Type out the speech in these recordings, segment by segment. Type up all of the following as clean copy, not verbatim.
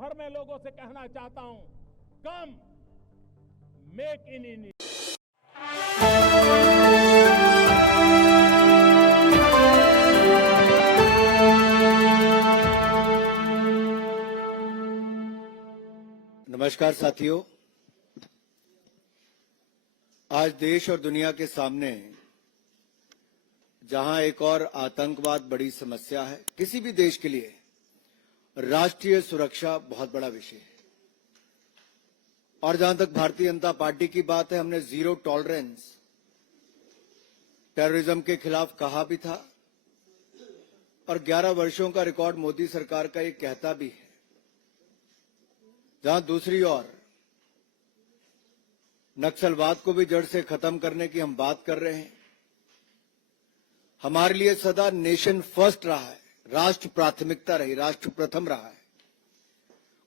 भर में लोगों से कहना चाहता हूं, कम मेक इन इंडिया। नमस्कार साथियों, आज देश और दुनिया के सामने जहां एक और आतंकवाद बड़ी समस्या है, किसी भी देश के लिए राष्ट्रीय सुरक्षा बहुत बड़ा विषय है। और जहां तक भारतीय जनता पार्टी की बात है, हमने जीरो टॉलरेंस टेररिज्म के खिलाफ कहा भी था और 11 वर्षों का रिकॉर्ड मोदी सरकार का ये कहता भी है। जहां दूसरी ओर नक्सलवाद को भी जड़ से खत्म करने की हम बात कर रहे हैं। हमारे लिए सदा नेशन फर्स्ट रहा है, राष्ट्र प्राथमिकता रही, राष्ट्र प्रथम रहा है।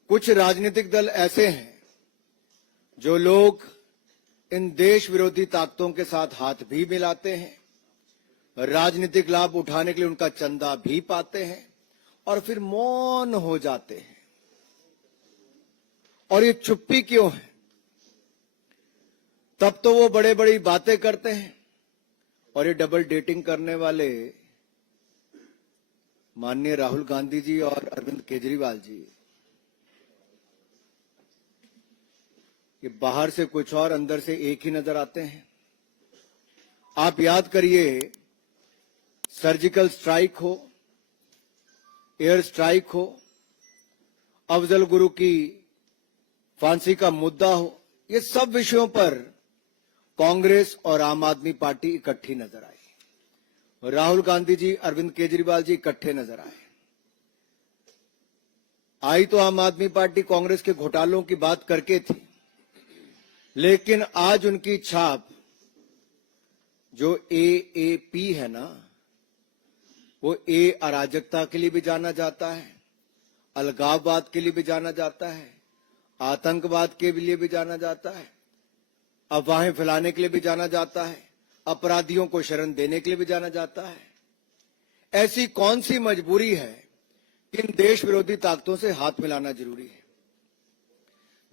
कुछ राजनीतिक दल ऐसे हैं जो लोग इन देश विरोधी ताकतों के साथ हाथ भी मिलाते हैं, राजनीतिक लाभ उठाने के लिए उनका चंदा भी पाते हैं और फिर मौन हो जाते हैं। और ये चुप्पी क्यों है? तब तो वो बड़े बड़ी बातें करते हैं और ये डबल डेटिंग करने वाले माननीय राहुल गांधी जी और अरविंद केजरीवाल जी, ये बाहर से कुछ और अंदर से एक ही नजर आते हैं। आप याद करिए, सर्जिकल स्ट्राइक हो, एयर स्ट्राइक हो, अफजल गुरु की फांसी का मुद्दा हो, ये सब विषयों पर कांग्रेस और आम आदमी पार्टी इकट्ठी नजर आई। राहुल गांधी जी, अरविंद केजरीवाल जी इकट्ठे नजर आए। आई तो आम आदमी पार्टी कांग्रेस के घोटालों की बात करके थी, लेकिन आज उनकी छाप जो एएपी है ना, वो ए अराजकता के लिए भी जाना जाता है, अलगाववाद के लिए भी जाना जाता है, आतंकवाद के लिए भी जाना जाता है, अफवाहें फैलाने के लिए भी जाना जाता है, अपराधियों को शरण देने के लिए भी जाना जाता है। ऐसी कौन सी मजबूरी है कि इन देश विरोधी ताकतों से हाथ मिलाना जरूरी है?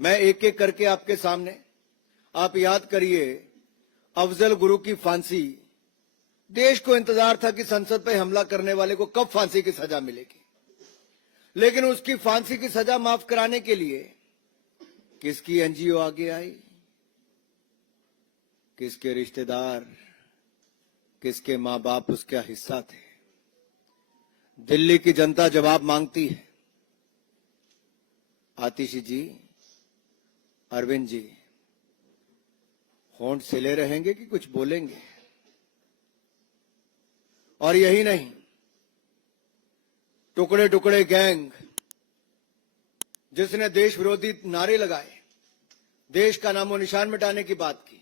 मैं एक एक करके आपके सामने, आप याद करिए, अफजल गुरु की फांसी, देश को इंतजार था कि संसद पर हमला करने वाले को कब फांसी की सजा मिलेगी, लेकिन उसकी फांसी की सजा माफ कराने के लिए किसकी एनजीओ आगे आई, किसके रिश्तेदार, किसके मां बाप उसका हिस्सा थे? दिल्ली की जनता जवाब मांगती है। आतिशी जी, अरविंद जी, होंठ सिले रहेंगे कि कुछ बोलेंगे? और यही नहीं, टुकड़े टुकड़े गैंग जिसने देश विरोधी नारे लगाए, देश का नामो निशान मिटाने की बात की,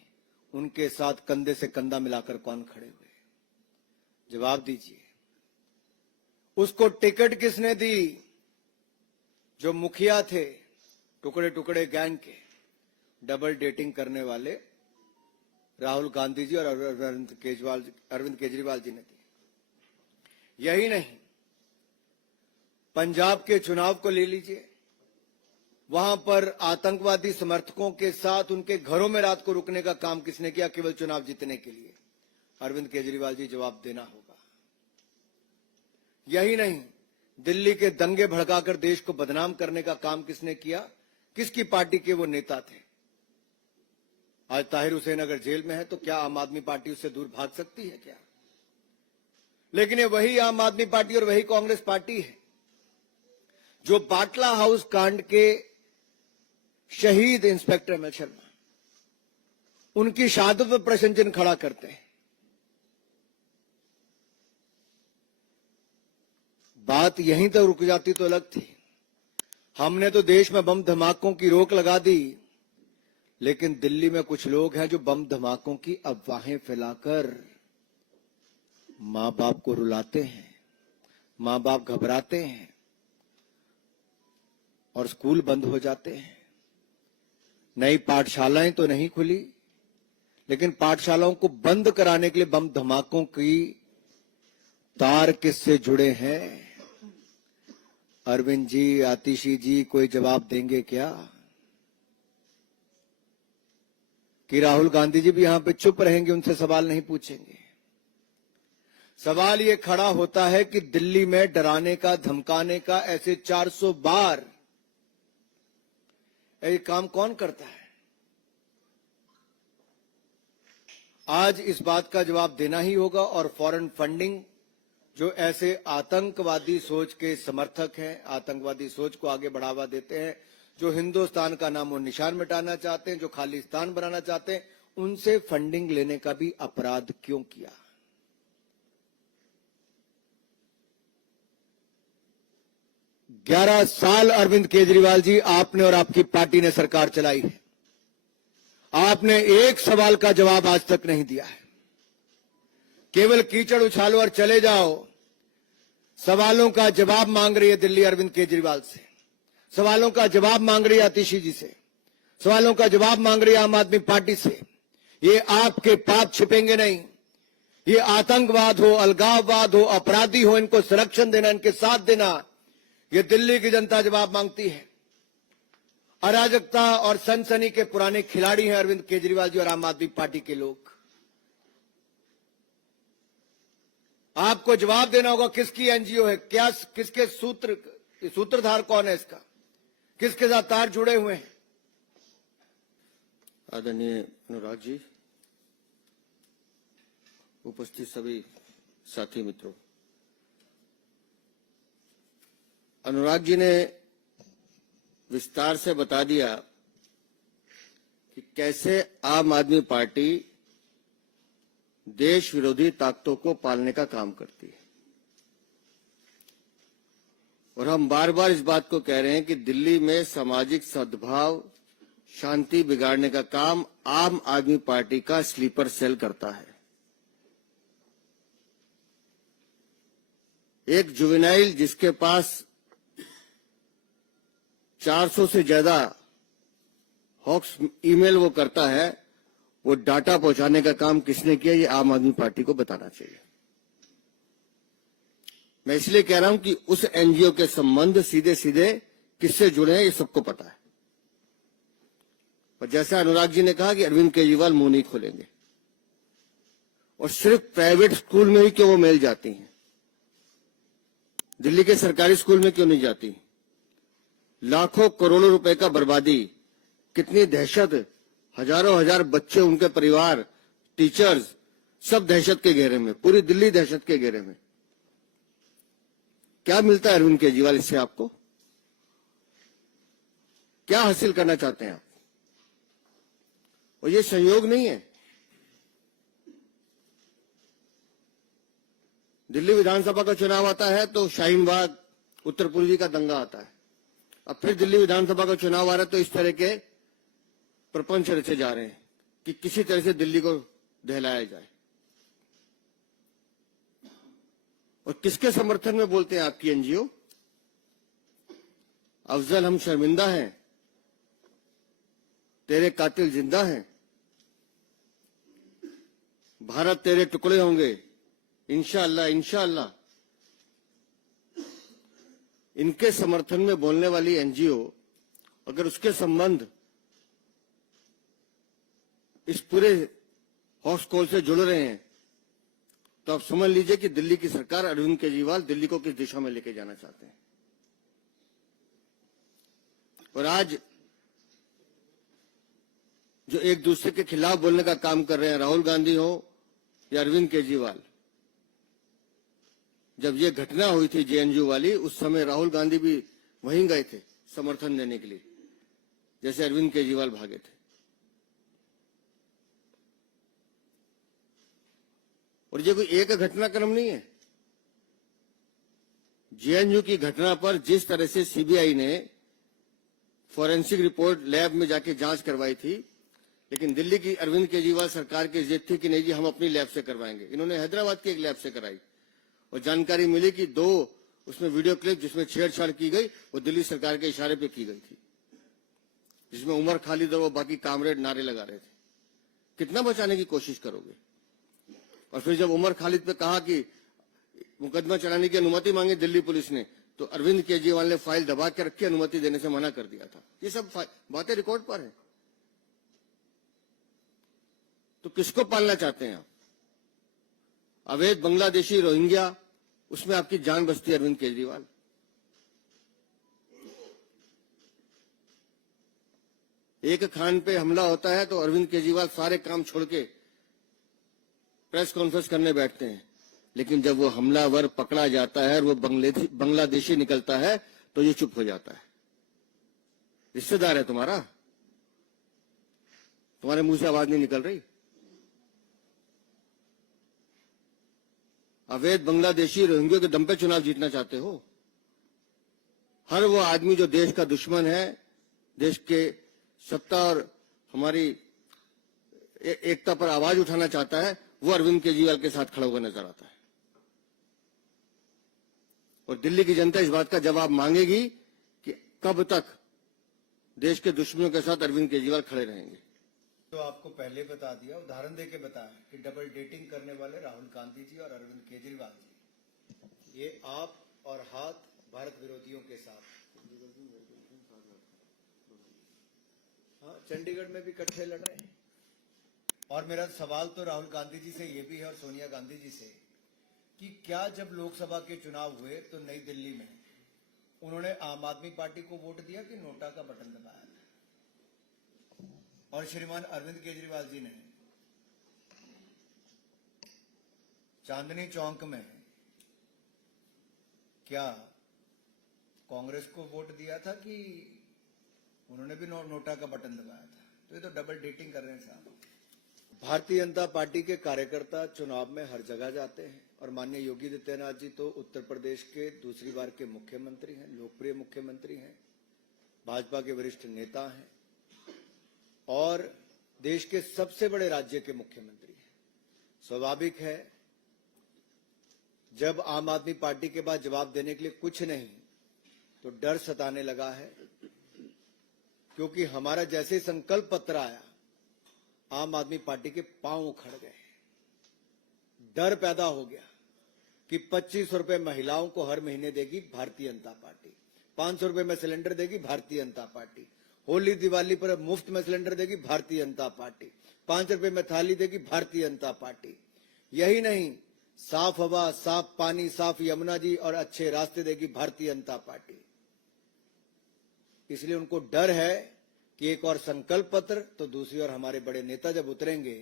उनके साथ कंधे से कंधा मिलाकर कौन खड़े हुए? जवाब दीजिए। उसको टिकट किसने दी? जो मुखिया थे टुकड़े टुकड़े गैंग के, डबल डेटिंग करने वाले राहुल गांधी जी और अरविंद केजरीवाल जी ने दी। यही नहीं, पंजाब के चुनाव को ले लीजिए, वहां पर आतंकवादी समर्थकों के साथ उनके घरों में रात को रुकने का काम किसने किया केवल चुनाव जीतने के लिए? अरविंद केजरीवाल जी, जवाब देना होगा। यही नहीं, दिल्ली के दंगे भड़काकर देश को बदनाम करने का काम किसने किया? किसकी पार्टी के वो नेता थे? आज ताहिर हुसैन अगर जेल में है तो क्या आम आदमी पार्टी उससे दूर भाग सकती है क्या? लेकिन ये वही आम आदमी पार्टी और वही कांग्रेस पार्टी है जो बाटला हाउस कांड के शहीद इंस्पेक्टर एमएल शर्मा, उनकी शहादत पर प्रश्न चिन्ह खड़ा करते हैं। बात यहीं तक रुक जाती तो अलग थी। हमने तो देश में बम धमाकों की रोक लगा दी, लेकिन दिल्ली में कुछ लोग हैं जो बम धमाकों की अफवाहें फैलाकर मां बाप को रुलाते हैं, मां बाप घबराते हैं और स्कूल बंद हो जाते हैं। नई पाठशालाएं तो नहीं खुली, लेकिन पाठशालाओं को बंद कराने के लिए बम धमाकों की तार किससे जुड़े हैं? अरविंद जी, आतिशी जी कोई जवाब देंगे क्या कि राहुल गांधी जी भी यहां पे चुप रहेंगे, उनसे सवाल नहीं पूछेंगे? सवाल ये खड़ा होता है कि दिल्ली में डराने का, धमकाने का ऐसे 400 बार ये काम कौन करता है? आज इस बात का जवाब देना ही होगा। और फॉरेन फंडिंग, जो ऐसे आतंकवादी सोच के समर्थक हैं, आतंकवादी सोच को आगे बढ़ावा देते हैं, जो हिंदुस्तान का नाम और निशान मिटाना चाहते हैं, जो खालिस्तान बनाना चाहते हैं, उनसे फंडिंग लेने का भी अपराध क्यों किया? ग्यारह साल अरविंद केजरीवाल जी आपने और आपकी पार्टी ने सरकार चलाई है। आपने एक सवाल का जवाब आज तक नहीं दिया है। केवल कीचड़ उछालो और चले जाओ। सवालों का जवाब मांग रही है दिल्ली अरविंद केजरीवाल से, सवालों का जवाब मांग रही है आतिशी जी से, सवालों का जवाब मांग रही है आम आदमी पार्टी से। ये आपके पाप छिपेंगे नहीं। ये आतंकवाद हो, अलगाववाद हो, अपराधी हो, इनको संरक्षण देना, इनके साथ देना, ये दिल्ली की जनता जवाब मांगती है। अराजकता और सनसनी के पुराने खिलाड़ी हैं अरविंद केजरीवाल जी और आम आदमी पार्टी के लोग। आपको जवाब देना होगा किसकी एनजीओ है, क्या, किसके सूत्रधार कौन है इसका, किसके साथ तार जुड़े हुए हैं? आदरणीय अनुराग जी, उपस्थित सभी साथी मित्रों, अनुराग जी ने विस्तार से बता दिया कि कैसे आम आदमी पार्टी देश विरोधी ताकतों को पालने का काम करती है। और हम बार बार इस बात को कह रहे हैं कि दिल्ली में सामाजिक सद्भाव, शांति बिगाड़ने का काम आम आदमी पार्टी का स्लीपर सेल करता है। एक जुवेनाइल जिसके पास 400 से ज्यादा हॉक्स ईमेल वो करता है, वो डाटा पहुंचाने का काम किसने किया, ये आम आदमी पार्टी को बताना चाहिए। मैं इसलिए कह रहा हूं कि उस एनजीओ के संबंध सीधे सीधे किससे जुड़े हैं, ये सबको पता है। पर जैसा अनुराग जी ने कहा कि अरविंद केजरीवाल मुंह नहीं खोलेंगे, और सिर्फ प्राइवेट स्कूल में ही क्यों वो मेल जाती हैं, दिल्ली के सरकारी स्कूल में क्यों नहीं जाती? लाखों करोड़ों रुपए का बर्बादी, कितनी दहशत, हजारों हजार बच्चे, उनके परिवार, टीचर्स, सब दहशत के घेरे में, पूरी दिल्ली दहशत के घेरे में। क्या मिलता है अरविंद केजरीवाल इससे? आपको क्या हासिल करना चाहते हैं आप? और ये संयोग नहीं है। दिल्ली विधानसभा का चुनाव आता है तो शाहीन बाग, उत्तर पूर्वी का दंगा आता है। अब फिर दिल्ली विधानसभा का चुनाव आ रहा है तो इस तरह के प्रपंच रचे जा रहे हैं कि किसी तरह से दिल्ली को दहलाया जाए। और किसके समर्थन में बोलते हैं आपकी एनजीओ? अफजल हम शर्मिंदा हैं, तेरे कातिल जिंदा हैं, भारत तेरे टुकड़े होंगे, इंशाअल्लाह इंशाअल्लाह। इनके समर्थन में बोलने वाली एनजीओ अगर उसके संबंध इस पूरे हॉक्स कॉल से जुड़ रहे हैं तो आप समझ लीजिए कि दिल्ली की सरकार, अरविंद केजरीवाल दिल्ली को किस दिशा में लेके जाना चाहते हैं। और आज जो एक दूसरे के खिलाफ बोलने का काम कर रहे हैं, राहुल गांधी हो या अरविंद केजरीवाल, जब ये घटना हुई थी जेएनयू वाली, उस समय राहुल गांधी भी वहीं गए थे समर्थन देने के लिए, जैसे अरविंद केजरीवाल भागे थे। और ये कोई एक घटनाक्रम नहीं है। जेएनयू की घटना पर जिस तरह से सीबीआई ने फॉरेंसिक रिपोर्ट लैब में जाके जांच करवाई थी, लेकिन दिल्ली की अरविंद केजरीवाल सरकार की जिद थी कि नहीं जी हम अपनी लैब से करवाएंगे। इन्होंने हैदराबाद की एक लैब से कराई और जानकारी मिली कि 2 उसमें वीडियो क्लिप जिसमें छेड़छाड़ की गई वो दिल्ली सरकार के इशारे पे की गई थी, जिसमें उमर खालिद और वो बाकी कामरेड नारे लगा रहे थे। कितना बचाने की कोशिश करोगे? और फिर जब उमर खालिद पे कहा कि मुकदमा चलाने की अनुमति मांगी दिल्ली पुलिस ने, तो अरविंद केजरीवाल ने फाइल दबा के रखी, अनुमति देने से मना कर दिया था। ये सब बातें रिकॉर्ड पर है। तो किसको पालना चाहते हैं आप? अवैध बांग्लादेशी रोहिंग्या, उसमें आपकी जान बसती है अरविंद केजरीवाल। एक खान पे हमला होता है तो अरविंद केजरीवाल सारे काम छोड़ के प्रेस कॉन्फ्रेंस करने बैठते हैं, लेकिन जब वो हमलावर पकड़ा जाता है और वो बांग्लादेशी निकलता है तो ये चुप हो जाता है। रिश्तेदार है तुम्हारा, तुम्हारे मुंह से आवाज नहीं निकल रही। अवैध बांग्लादेशी रोहिंग्या के दम पे चुनाव जीतना चाहते हो? हर वो आदमी जो देश का दुश्मन है, देश के सत्ता और हमारी एकता पर आवाज उठाना चाहता है, वो अरविंद केजरीवाल के साथ खड़ा हुआ नजर आता है। और दिल्ली की जनता इस बात का जवाब मांगेगी कि कब तक देश के दुश्मनों के साथ अरविंद केजरीवाल खड़े रहेंगे। तो आपको पहले बता दिया, उदाहरण देके बताया कि डबल डेटिंग करने वाले राहुल गांधी जी और अरविंद केजरीवाल जी, ये आप और हाथ भारत विरोधियों के साथ। हाँ, चंडीगढ़ में भी इकट्ठे लड़ रहे हैं। और मेरा सवाल तो राहुल गांधी जी से ये भी है और सोनिया गांधी जी से कि क्या जब लोकसभा के चुनाव हुए तो नई दिल्ली में उन्होंने आम आदमी पार्टी को वोट दिया कि नोटा का बटन दबाया था? और श्रीमान अरविंद केजरीवाल जी ने चांदनी चौक में क्या कांग्रेस को वोट दिया था कि उन्होंने भी नोटा का बटन दबाया था? तो ये तो डबल डेटिंग कर रहे हैं साहब। भारतीय जनता पार्टी के कार्यकर्ता चुनाव में हर जगह जाते हैं और माननीय योगी आदित्यनाथ जी तो उत्तर प्रदेश के दूसरी बार के मुख्यमंत्री हैं, लोकप्रिय मुख्यमंत्री हैं, भाजपा के वरिष्ठ नेता हैं और देश के सबसे बड़े राज्य के मुख्यमंत्री हैं। स्वाभाविक है जब आम आदमी पार्टी के पास जवाब देने के लिए कुछ नहीं तो डर सताने लगा है, क्योंकि हमारा जैसे संकल्प पत्र आया आम आदमी पार्टी के पांव उखड़ गए। डर पैदा हो गया कि 2500 रुपए महिलाओं को हर महीने देगी भारतीय जनता पार्टी, 500 रुपए में सिलेंडर देगी भारतीय जनता पार्टी, होली दिवाली पर मुफ्त में सिलेंडर देगी भारतीय जनता पार्टी, 5 रुपए में थाली देगी भारतीय जनता पार्टी। यही नहीं, साफ हवा, साफ पानी, साफ यमुना जी और अच्छे रास्ते देगी भारतीय जनता पार्टी। इसलिए उनको डर है कि एक और संकल्प पत्र तो दूसरी ओर हमारे बड़े नेता जब उतरेंगे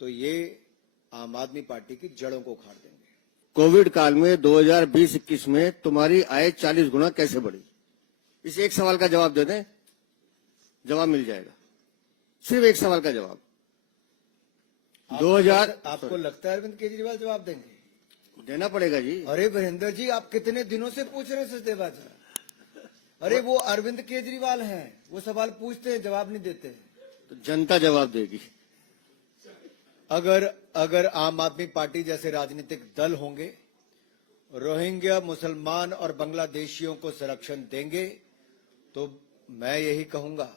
तो ये आम आदमी पार्टी की जड़ों को उखाड़ देंगे। कोविड काल में 2020-21 में तुम्हारी आय 40 गुना कैसे बढ़ी? इस एक सवाल का जवाब दे दें, जवाब मिल जाएगा। सिर्फ एक सवाल का जवाब। 2000 आपको लगता है अरविंद केजरीवाल जवाब देंगे? देना पड़ेगा जी। अरे वीरेंद्र जी, आप कितने दिनों से पूछ रहे हैं सचदेवा जी? अरे वो अरविंद केजरीवाल हैं, वो सवाल पूछते हैं जवाब नहीं देते। तो जनता जवाब देगी। अगर आम आदमी पार्टी जैसे राजनीतिक दल होंगे, रोहिंग्या, मुसलमान और बांग्लादेशियों को संरक्षण देंगे तो मैं यही कहूंगा,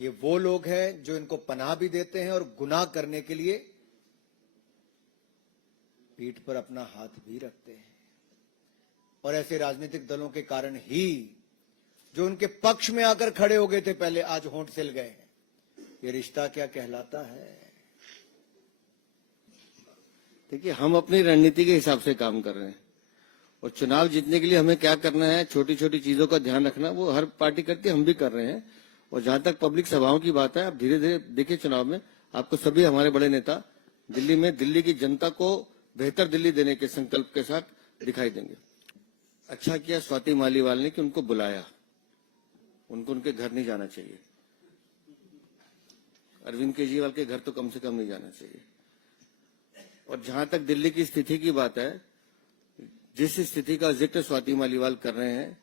ये वो लोग हैं जो इनको पनाह भी देते हैं और गुनाह करने के लिए पीठ पर अपना हाथ भी रखते हैं। और ऐसे राजनीतिक दलों के कारण ही जो उनके पक्ष में आकर खड़े हो गए थे पहले, आज होंठ सिल गए। ये रिश्ता क्या कहलाता है? देखिए, हम अपनी रणनीति के हिसाब से काम कर रहे हैं और चुनाव जीतने के लिए हमें क्या करना है, छोटी छोटी चीजों का ध्यान रखना, वो हर पार्टी करती है, हम भी कर रहे हैं। और जहां तक पब्लिक सभाओं की बात है, आप धीरे धीरे देखिए, चुनाव में आपको सभी हमारे बड़े नेता दिल्ली में दिल्ली की जनता को बेहतर दिल्ली देने के संकल्प के साथ दिखाई देंगे। अच्छा किया स्वाति मालीवाल ने कि उनको बुलाया, उनको उनके घर नहीं जाना चाहिए। अरविंद केजरीवाल के घर तो कम से कम नहीं जाना चाहिए। और जहां तक दिल्ली की स्थिति की बात है, जिस स्थिति का जिक्र स्वाति मालीवाल कर रहे हैं,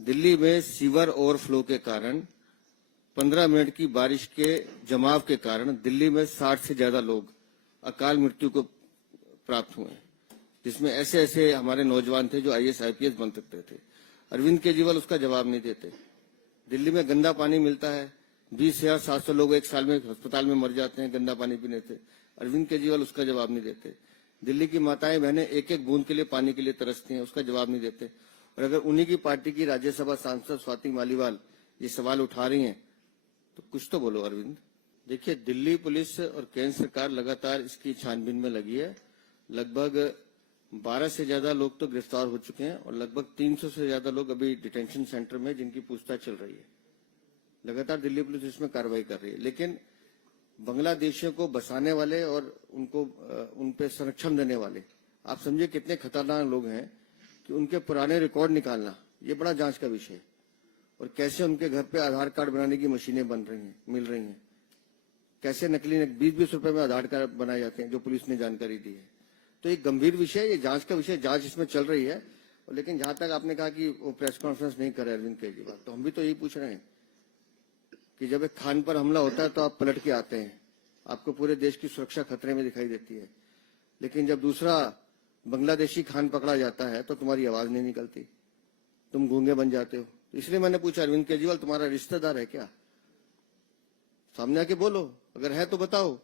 दिल्ली में सीवर ओवरफ्लो के कारण 15 मिनट की बारिश के जमाव के कारण दिल्ली में 60 से ज्यादा लोग अकाल मृत्यु को प्राप्त हुए, जिसमें ऐसे ऐसे हमारे नौजवान थे जो IAS IPS बन सकते थे। अरविंद केजरीवाल उसका जवाब नहीं देते। दिल्ली में गंदा पानी मिलता है, 20,700 लोग एक साल में अस्पताल में मर जाते हैं गंदा पानी पीने से। अरविंद केजरीवाल उसका जवाब नहीं देते। दिल्ली की माताएं बहनें एक एक बूंद के लिए पानी के लिए तरसती हैं, उसका जवाब नहीं देते। और अगर उन्हीं की पार्टी की राज्यसभा सांसद स्वाति मालीवाल ये सवाल उठा रही हैं तो कुछ तो बोलो अरविंद। देखिए, दिल्ली पुलिस और केंद्र सरकार लगातार इसकी छानबीन में लगी है। लगभग 12 से ज्यादा लोग तो गिरफ्तार हो चुके हैं और लगभग 300 से ज्यादा लोग अभी डिटेंशन सेंटर में जिनकी पूछताछ चल रही है। लगातार दिल्ली पुलिस इसमें कार्रवाई कर रही है, लेकिन बांग्लादेशियों को बसाने वाले और उनको उन पे संरक्षण देने वाले, आप समझिए कितने खतरनाक लोग हैं कि उनके पुराने रिकॉर्ड निकालना ये बड़ा जांच का विषय है। और कैसे उनके घर पे आधार कार्ड बनाने की मशीनें बन रही हैं, मिल रही हैं, कैसे नकली 20-20 रुपए में आधार कार्ड बनाए जाते हैं, जो पुलिस ने जानकारी दी है। तो एक गंभीर विषय, ये जांच का विषय, जांच इसमें चल रही है। लेकिन जहां तक आपने कहा कि वो प्रेस कॉन्फ्रेंस नहीं करे अरविंद केजरीवाल, तो हम भी तो यही पूछ रहे हैं कि जब एक खान पर हमला होता है तो आप पलट के आते हैं, आपको पूरे देश की सुरक्षा खतरे में दिखाई देती है। लेकिन जब दूसरा बांग्लादेशी खान पकड़ा जाता है तो तुम्हारी आवाज नहीं निकलती, तुम गूंगे बन जाते हो। इसलिए मैंने पूछा, अरविंद केजरीवाल तुम्हारा रिश्तेदार है क्या? सामने आके बोलो, अगर है तो बताओ।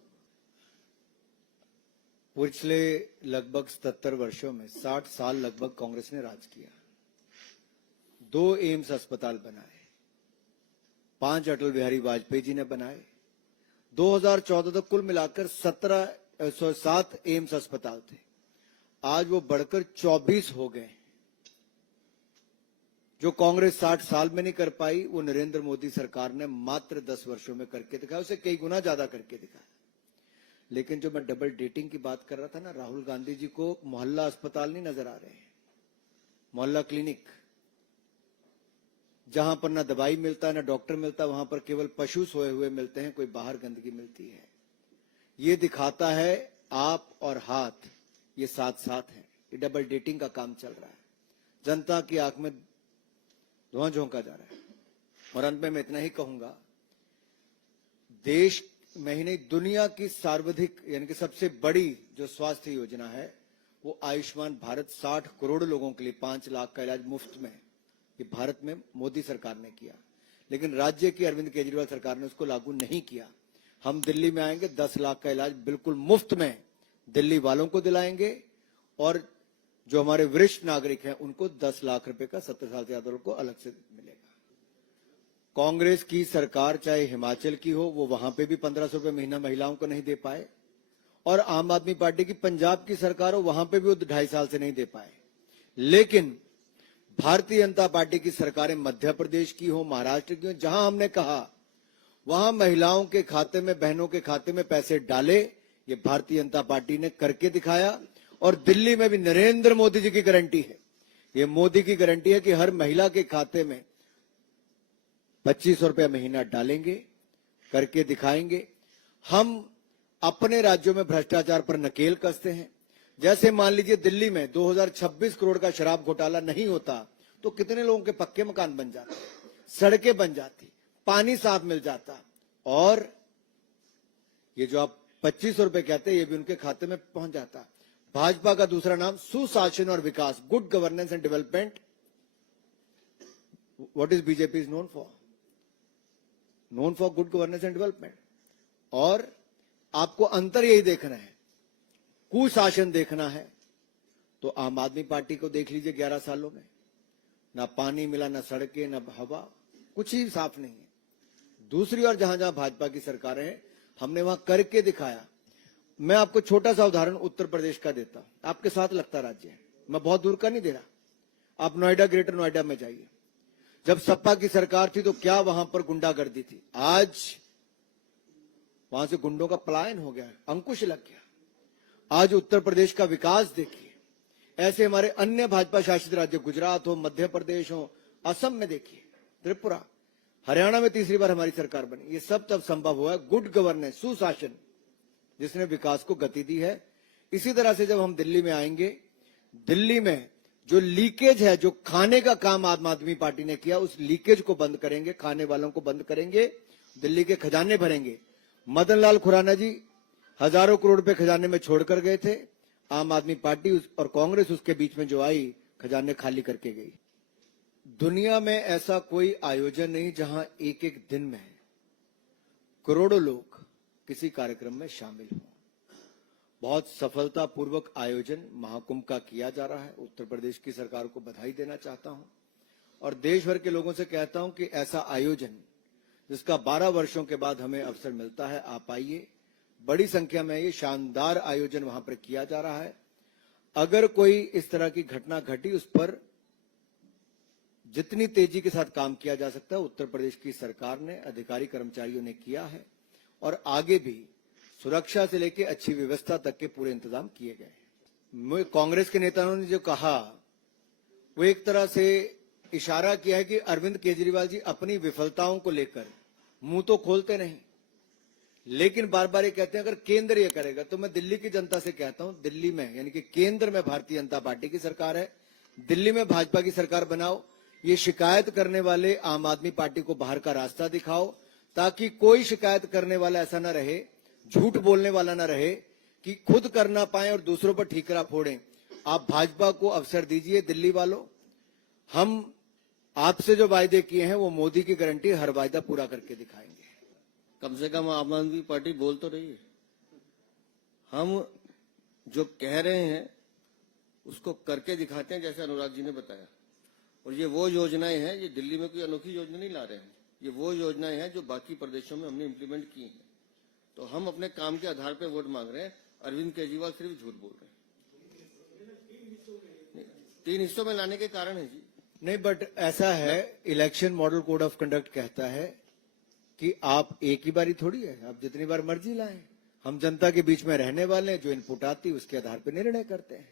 पिछले लगभग 77 वर्षों में 60 साल लगभग कांग्रेस ने राज किया। 2 एम्स अस्पताल बनाए, 5 अटल बिहारी वाजपेयी जी ने बनाए। 2014 तक कुल मिलाकर 7 एम्स अस्पताल थे, आज वो बढ़कर 24 हो गए। जो कांग्रेस 60 साल में नहीं कर पाई, वो नरेंद्र मोदी सरकार ने मात्र 10 वर्षों में करके दिखाया, उसे कई गुना ज्यादा करके दिखाया। लेकिन जो मैं डबल डेटिंग की बात कर रहा था ना, राहुल गांधी जी को मोहल्ला अस्पताल नहीं नजर आ रहे हैं, मोहल्ला क्लिनिक, जहां पर ना दवाई मिलता है ना डॉक्टर मिलता, वहां पर केवल पशु सोए हुए मिलते हैं, कोई बाहर गंदगी मिलती है। ये दिखाता है आप और हाथ ये साथ साथ हैं। ये डबल डेटिंग का काम चल रहा है, जनता की आंख में धुआं झोंका जा रहा है। और अंत में मैं इतना ही कहूंगा, देश में ही नहीं दुनिया की सर्वाधिक यानी कि सबसे बड़ी जो स्वास्थ्य योजना है वो आयुष्मान भारत, 60 करोड़ लोगों के लिए 5 लाख का इलाज मुफ्त में, ये भारत में मोदी सरकार ने किया। लेकिन राज्य की अरविंद केजरीवाल सरकार ने उसको लागू नहीं किया। हम दिल्ली में आएंगे, 10 लाख का इलाज बिल्कुल मुफ्त में दिल्ली वालों को दिलाएंगे और जो हमारे वरिष्ठ नागरिक हैं उनको 10 लाख रुपए का 70 साल से ज्यादा लोगों को अलग से मिलेगा। कांग्रेस की सरकार चाहे हिमाचल की हो, वो वहां पे भी 1500 रुपए महीना महिलाओं को नहीं दे पाए, और आम आदमी पार्टी की पंजाब की सरकार हो, वहां पे भी वो 2.5 साल से नहीं दे पाए। लेकिन भारतीय जनता पार्टी की सरकारें मध्य प्रदेश की हो, महाराष्ट्र की हो, जहां हमने कहा वहां महिलाओं के खाते में, बहनों के खाते में पैसे डाले, ये भारतीय जनता पार्टी ने करके दिखाया। और दिल्ली में भी नरेंद्र मोदी जी की गारंटी है, ये मोदी की गारंटी है कि हर महिला के खाते में 2500 रुपया महीना डालेंगे, करके दिखाएंगे। हम अपने राज्यों में भ्रष्टाचार पर नकेल कसते हैं। जैसे मान लीजिए दिल्ली में 2026 करोड़ का शराब घोटाला नहीं होता तो कितने लोगों के पक्के मकान बन जाते, सड़कें बन जाती, पानी साफ मिल जाता, और ये जो आप 2500 रुपए कहते हैं ये भी उनके खाते में पहुंच जाता। भाजपा का दूसरा नाम सुशासन और विकास, good governance and development. What is BJP is known for good governance and development. और आपको अंतर यही देखना है, कुशासन देखना है तो आम आदमी पार्टी को देख लीजिए। 11 सालों में ना पानी मिला, ना सड़कें, ना हवा, कुछ ही साफ नहीं है। दूसरी ओर जहां जहां भाजपा की सरकारें हैं, हमने वहां करके दिखाया। मैं आपको छोटा सा उदाहरण उत्तर प्रदेश का देता हूं, आपके साथ लगता राज्य है, मैं बहुत दूर का नहीं दे रहा। आप नोएडा, ग्रेटर नोएडा में जाइए, जब सपा की सरकार थी तो क्या वहां पर गुंडागर्दी थी, आज वहां से गुंडों का पलायन हो गया, अंकुश लग गया। आज उत्तर प्रदेश का विकास देखिए। ऐसे हमारे अन्य भाजपा शासित राज्य, गुजरात हो, मध्य प्रदेश हो, असम में देखिए, त्रिपुरा, हरियाणा में तीसरी बार हमारी सरकार बनी। ये सब तब संभव हुआ है गुड गवर्नेंस, सुशासन, जिसने विकास को गति दी है। इसी तरह से जब हम दिल्ली में आएंगे, दिल्ली में जो लीकेज है, जो खाने का काम आम आदमी पार्टी ने किया, उस लीकेज को बंद करेंगे, खाने वालों को बंद करेंगे, दिल्ली के खजाने भरेंगे। मदन लाल खुराना जी हजारों करोड़ रुपए खजाने में छोड़कर गए थे, आम आदमी पार्टी और कांग्रेस उसके बीच में जो आई, खजाने खाली करके गई। दुनिया में ऐसा कोई आयोजन नहीं जहां एक एक दिन में करोड़ों लोग किसी कार्यक्रम में शामिल हों। बहुत सफलतापूर्वक आयोजन महाकुंभ का किया जा रहा है। उत्तर प्रदेश की सरकार को बधाई देना चाहता हूं और देश भर के लोगों से कहता हूं कि ऐसा आयोजन जिसका 12 वर्षों के बाद हमें अवसर मिलता है, आप आइए। बड़ी संख्या में ये शानदार आयोजन वहां पर किया जा रहा है। अगर कोई इस तरह की घटना घटी, उस पर जितनी तेजी के साथ काम किया जा सकता है उत्तर प्रदेश की सरकार ने, अधिकारी कर्मचारियों ने किया है और आगे भी सुरक्षा से लेकर अच्छी व्यवस्था तक के पूरे इंतजाम किए गए। कांग्रेस के नेताओं ने जो कहा वो एक तरह से इशारा किया है कि अरविंद केजरीवाल जी अपनी विफलताओं को लेकर मुंह तो खोलते नहीं, लेकिन बार बार ये कहते हैं अगर केंद्र ये करेगा। तो मैं दिल्ली की जनता से कहता हूं, दिल्ली में यानी कि केंद्र में भारतीय जनता पार्टी की सरकार है, दिल्ली में भाजपा की सरकार बनाओ। ये शिकायत करने वाले आम आदमी पार्टी को बाहर का रास्ता दिखाओ, ताकि कोई शिकायत करने वाला ऐसा ना रहे, झूठ बोलने वाला ना रहे कि खुद कर ना पाए और दूसरों पर ठीकरा फोड़ें। आप भाजपा को अवसर दीजिए। दिल्ली वालों, हम आपसे जो वायदे किए हैं वो मोदी की गारंटी हर वायदा पूरा करके दिखाएंगे। कम से कम आम आदमी पार्टी बोल तो रही है। हम जो कह रहे हैं उसको करके दिखाते हैं, जैसे अनुराग जी ने बताया। और ये वो योजनाएं हैं, ये दिल्ली में कोई अनोखी योजना नहीं ला रहे हैं, ये वो योजनाएं हैं जो बाकी प्रदेशों में हमने इम्प्लीमेंट की हैं। तो हम अपने काम के आधार पर वोट मांग रहे हैं। अरविंद केजरीवाल सिर्फ झूठ बोल रहे हैं। 3 हिस्सों में लाने के कारण है जी। नहीं, बट ऐसा है, election model code of conduct कहता है कि आप एक ही बारी थोड़ी है, आप जितनी बार मर्जी लाएं। हम जनता के बीच में रहने वाले हैं, जो इनपुट आती है उसके आधार पर निर्णय करते हैं।